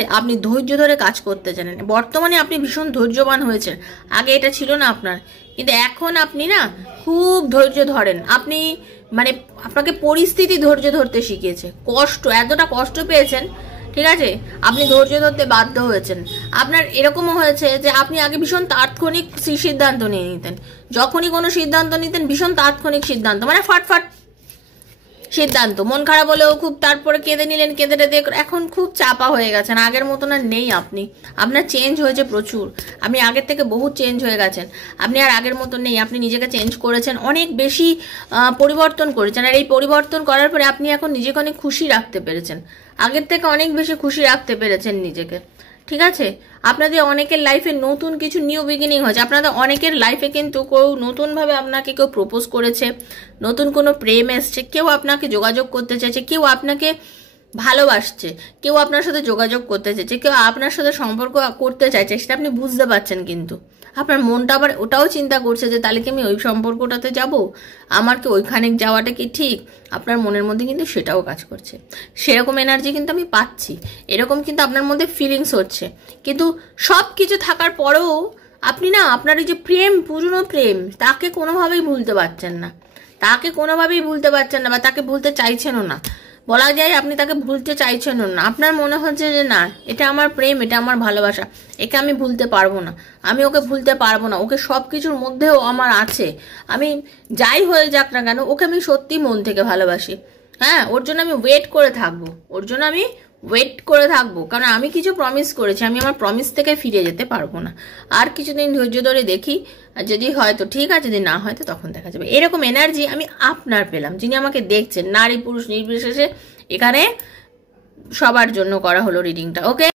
আছে, আপনি ধৈর্য ধরে কাজ করতে জানেন। বর্তমানে আপনি ভীষণ ধৈর্যবান হয়েছেন, আগে এটা ছিল না আপনার, কিন্তু এখন আপনি না খুব ধৈর্য ধরেন। আপনি মানে আপনাকে পরিস্থিতি ধৈর্য ধরতে শিখিয়েছে, কষ্ট এতটা কষ্ট পেয়েছেন, ঠিক আছে, আপনি ধৈর্য ধরতে বাধ্য হয়েছেন। আপনার এরকমও হয়েছে যে আপনি আগে ভীষণ তাৎক্ষণিক সিদ্ধান্ত নিয়ে নিতেন, যখনই কোনো সিদ্ধান্ত নিতেন ভীষণ তাৎক্ষণিক সিদ্ধান্ত, মানে ফাটফাট সিদ্ধান্ত, মন খারাপ হলেও খুব তারপরে কেঁদে নিলেন, কেঁদে টেঁদে এখন খুব চাপা হয়ে গেছেন, আগের মতন আর নেই আপনি। আপনার চেঞ্জ হয়েছে প্রচুর, আপনি আগের থেকে বহু চেঞ্জ হয়ে গেছেন, আপনি আর আগের মতন নেই, আপনি নিজেকে চেঞ্জ করেছেন, অনেক বেশি পরিবর্তন করেছেন। আর এই পরিবর্তন করার পরে আপনি এখন নিজেকে অনেক খুশি রাখতে পেরেছেন, আগের থেকে অনেক বেশি খুশি রাখতে পেরেছেন নিজেকে, ঠিক আছে। আপনাদের অনেকের লাইফে নতুন কিছু নিউ বিগিনিং হয়েছে, আপনাদের অনেকের লাইফে কিন্তু কেউ নতুনভাবে আপনাকে কেউ প্রপোজ করেছে, নতুন কোনো প্রেম এসছে, কেউ আপনাকে যোগাযোগ করতে চাইছে, কেউ আপনাকে ভালোবাসছে, কেউ আপনার সাথে যোগাযোগ করতে চাইছে, কেউ আপনার সাথে সম্পর্ক করতে চাইছে, সেটা আপনি বুঝতে পারছেন। কিন্তু আপনার মনটা আবার ওটাও চিন্তা করছে যে তাহলে কি আমি ওই সম্পর্কটাতে যাব, আমার কি ওইখানে যাওয়াটা কি ঠিক, আপনার মনের মধ্যে কিন্তু সেটাও কাজ করছে। সেরকম এনার্জি কিন্তু আমি পাচ্ছি, এরকম কিন্তু আপনার মধ্যে ফিলিংস হচ্ছে। কিন্তু সব কিছু থাকার পরেও আপনি না আপনার এই যে প্রেম, পুরনো প্রেম, তাকে কোনোভাবেই ভুলতে পারছেন না, তাকে কোনোভাবেই ভুলতে পারছেন না, বা তাকে ভুলতে চাইছেনও না, বলা যায় আপনি তাকে ভুলতে চাইছেনও না। আপনার মনে হচ্ছে যে না, এটা আমার প্রেম, এটা আমার ভালোবাসা, একে আমি ভুলতে পারবো না, আমি ওকে ভুলতে পারবো না, ওকে সব কিছুর মধ্যেও আমার আছে, আমি যাই হয়ে যাক না কেন ওকে আমি সত্যি মন থেকে ভালোবাসি। হ্যাঁ, ওর জন্য আমি ওয়েট করে থাকবো, ওর জন্য আমি ওয়েট করে থাকবো, কারণ আমি কিছু প্রমিস করেছি, আমি আমার প্রমিস থেকে ফিরে যেতে পারবো না। আর কিছুদিন ধৈর্য ধরে দেখি, আর যদি হয় তো ঠিক আছে, যদি না হয় তো তখন দেখা যাবে। এরকম এনার্জি আমি আপনার পেলাম, যিনি আমাকে দেখছেন, নারী পুরুষ নির্বিশেষে, এখানে সবার জন্য করা হলো রিডিংটা। ওকে।